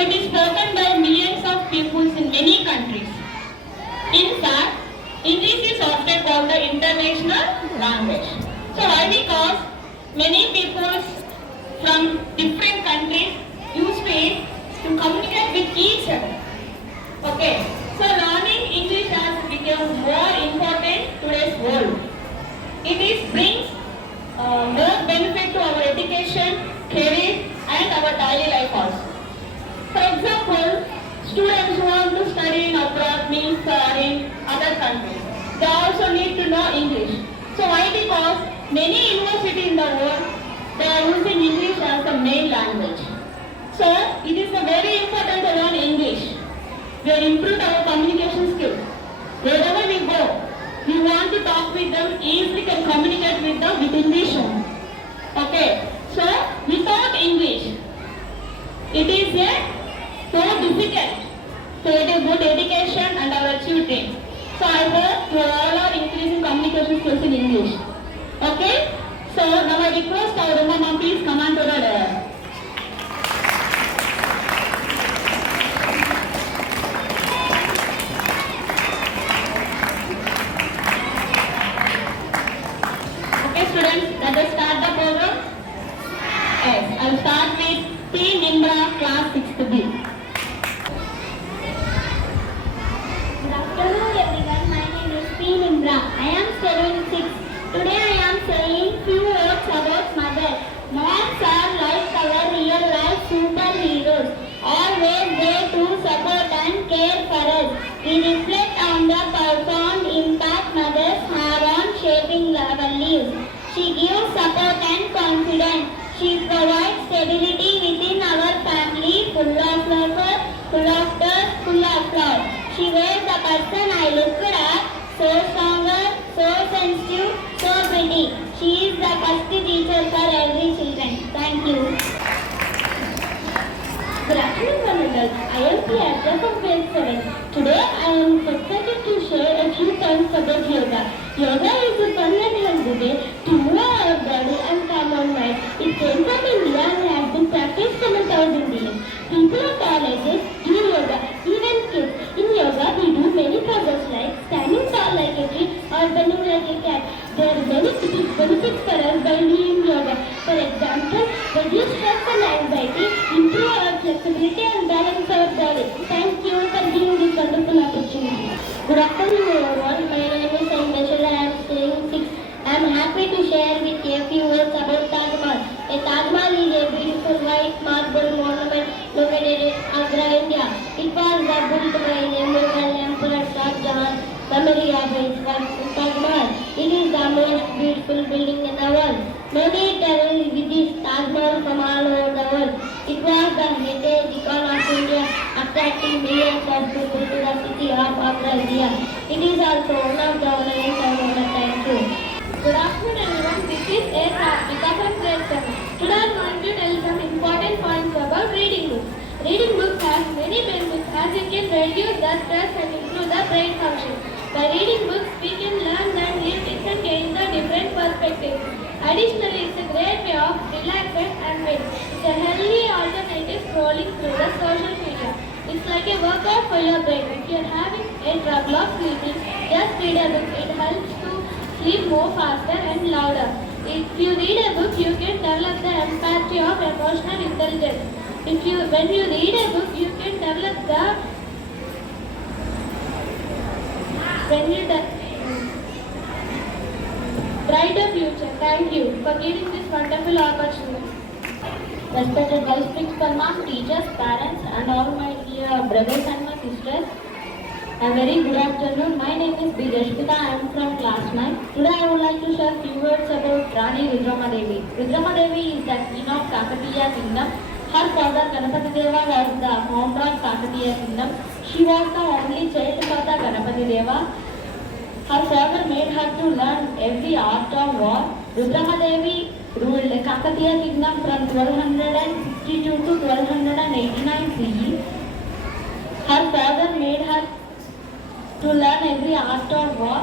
It is spoken by millions of people in many countries. In fact, English is often called the international language. So why? Because many people from different countries use it to communicate with each other. Okay, so learning English has become more important in today's world. It brings more benefit to our education, career, and our daily life also. For example, students who want to study in abroad means in other countries. They also need to know English. So why? Because many universities in the world, they are using English as the main language. So it is very important to learn English. We have improved our communication skills. Wherever we go, we want to talk with them, easily can communicate with them with English. Okay. So without English, it is so difficult to get a good education and our achievement. So I hope you all are increasing communication skills in English. Okay? So now I request our mama please come on to the dais. Okay students, let us start the program. Yes, I'll start with P. Nimbra, class 6th B. Good afternoon everyone, my name is P. Nimbra. I am studying 6th. Today I am saying few words about mother. Moms are like our real life superheroes. Always there to support and care for us. We reflect on the profound impact mothers have on shaping our lives. She gives support and confidence. She provides stability within our family, full of love, full of trust, full of love. She was the person I looked at, so stronger, so sensitive, so pretty. She is the first teacher for every children. Thank you. Good afternoon, one adults. I am Priyanka from grade 7. Today I am excited to share a few points about yoga. Yoga is a fun and healthy way to move our body and calm our mind. It came from India and has been practiced from 1,000 years. People of all ages do yoga, even kids. In yoga, we do many poses like standing tall like a tree or bending like a cat. There are many benefits for us by doing yoga. For example, reduce stress and anxiety, improve our flexibility and balance our body. Thank you for giving this wonderful opportunity. Good afternoon everyone. My name is Saindeshwar. I am studying 6th. I am happy to share with you a few words about Taj Mahal. A Taj Mahal is a beautiful white marble monument located in Agra, India. It was built by the Mughal Emperor Shah Jahan. Memory of his work Taj Mahal. It is the most beautiful building in the world. Many travel visit Taj Mahal from all over the world. It was the heritage icon of India, attracting millions of people to the city of Agra, India. It is also one of the monuments of our time too. Good afternoon everyone, this is A. Karthika from grade 7. Today I am going to tell some important points about reading books. Reading books has many benefits as it can reduce the stress and improve the brain function. By reading books, we can learn and read and gain the different perspectives. Additionally, it's a great way of relaxing and win. It's a healthy alternative scrolling through the social media. It's like a workout for your brain. If you're having a trouble of sleeping, just read a book. It helps to sleep more faster and louder. If you read a book, you can develop the empathy of emotional intelligence. When you read a book, you can develop the brighter future. Thank you for giving this wonderful opportunity. Respected Vice Principal Ma'am, teachers, parents and all my dear brothers and my sisters, a very good afternoon. My name is B. Rashmita. I am from class 9. Today I would like to share a few words about Rani Rudramadevi. Rudramadevi is the queen of Kakatiya kingdom. Her father Ganapati Deva was the founder of Kakatiya kingdom. She was the only child for the Ganapati Deva. Her father made her to learn every art of war. Rudramadevi ruled Kakatiya kingdom from 1262 to 1289 CE. Her father made her to learn every art of war.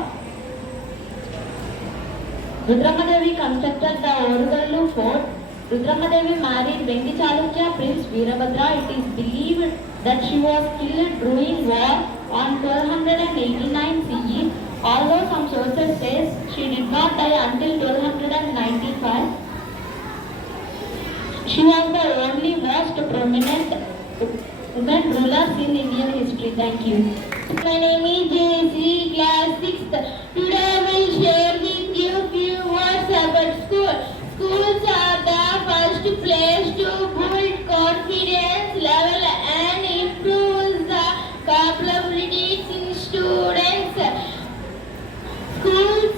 Rudramadevi constructed the Orugallu fort. Rudramadevi married Venki Chalukya Prince Veerabhadra. It is believed that she was killed during war on 1289 CE. Although some sources say she did not die until 1295. She was the only most prominent women rulers in Indian history. Thank you. My name is JC, class 6th. Today I will share with you few words about school. Schools are the first place to build confidence level and improve the capabilities in students. Schools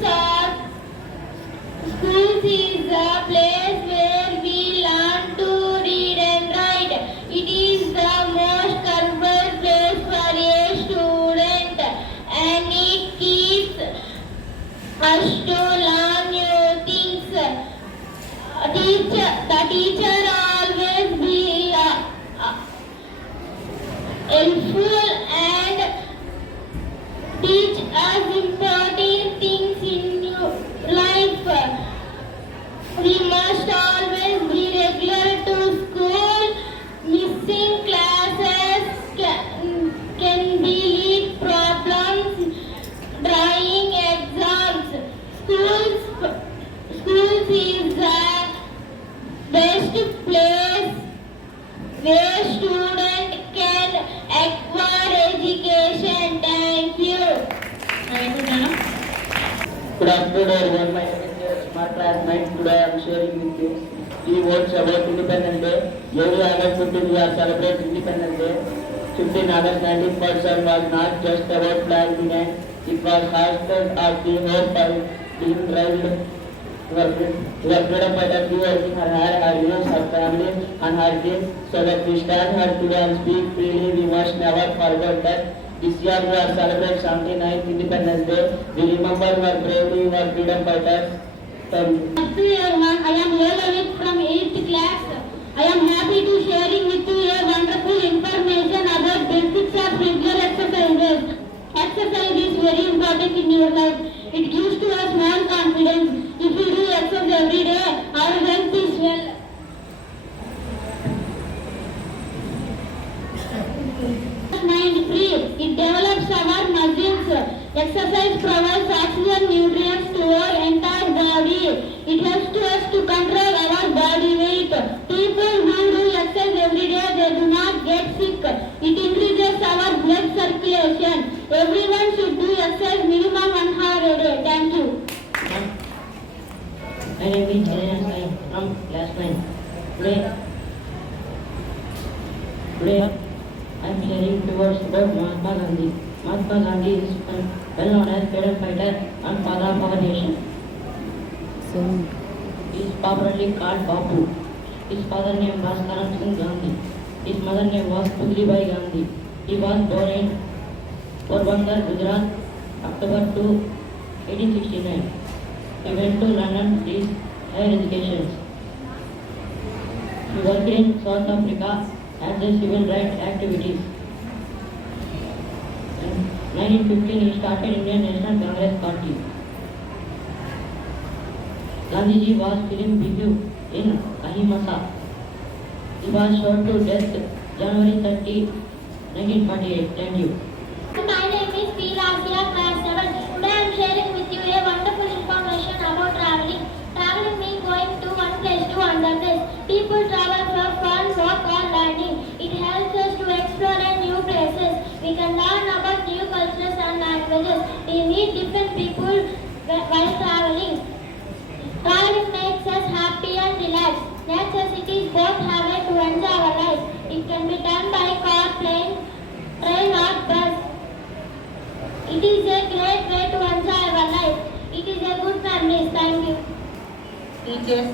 is a place where we learn to read and write. It is the most comfortable place for a student, and it keeps us to learn new things. The teacher always be helpful and teach us important things in life. We must always be regular to school. Missing classes can be lead problems during exams. Schools is the best place where student can acquire education. Thank you. Good afternoon everyone, my name is Smart Classmate. Today I am sharing with you three words about Independence Day. Every August 15 we are celebrating Independence Day. 15 August 1947 was not just about flag behind, it was harvested of the hope of being raised. Your freedom fighter be working her hair, her dreams, her family and her dreams, so that we stand here today and speak freely. We must never forget that. This year we are celebrating 79th Independence Day. We remember your bravery, your freedom fighters. Thank you. Hello everyone, I am Lelavik from 8th class. I am happy to sharing with you a wonderful information about benefits of regular exercises. Exercise is very important in your life. It gives to us more confidence. If you do exercise every day, our health is well. Mind free. It develops our muscles. Exercise provides oxygen nutrients to our entire body. It helps to us to control our body weight. People who do exercise every day, they do not get sick. It increases our blood circulation. Everyone should do exercise minimum 1 hour a day. Thank you. My name is Jayant Sai from class 9. Today I am sharing two words about Mahatma Gandhi. Mahatma Gandhi is well known as freedom fighter and father of our nation. He is popularly called Bapu. His father name was Karan Singh Gandhi. His mother name was Putlibai Gandhi. He was born in Porbandar, Gujarat, October 2, 1869. He went to London for his higher education. He worked in South Africa as a civil rights activities. In 1915, he started Indian National Congress Party. Gandhiji was film debut in Ahimsa. He was shot to death January 30, 1948. Thank you. My name is P. Rasia, class 7. Today I am sharing with you a wonderful information about traveling. Traveling means going to one place to another place. People travel for fun, work or learning. It helps us to explore new places. We can learn about new cultures and languages. We meet different people while traveling. Traveling makes us happy and relaxed. Nature cities both have a to enjoy our life. It can be done by car, plane, train or bus. It is a great way to enjoy our life. It is a good memory. Thank you. Teachers,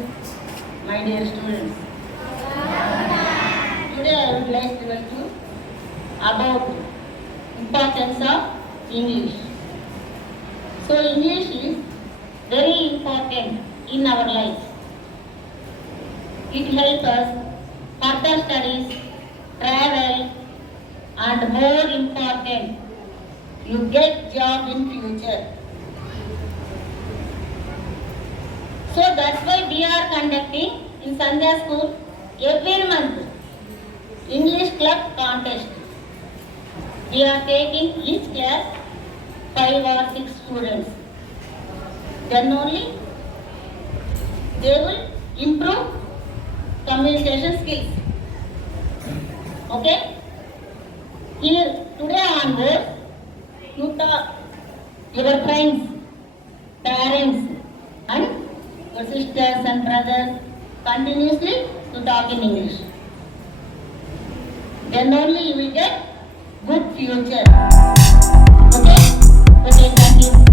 my dear students. Today I would like to tell you about importance of English. So English is very important in our life. It helps us further studies, travel, and more important, you get job in future. So that's why we are conducting in Sunday school every month. English club contest. We are taking each class 5 or 6 students. Then only they will improve communication skills. Okay? Here, today onwards, you talk your friends, parents, and your sisters and brothers continuously to talk in English. Then only you will get good future. Okay? Okay, thank you.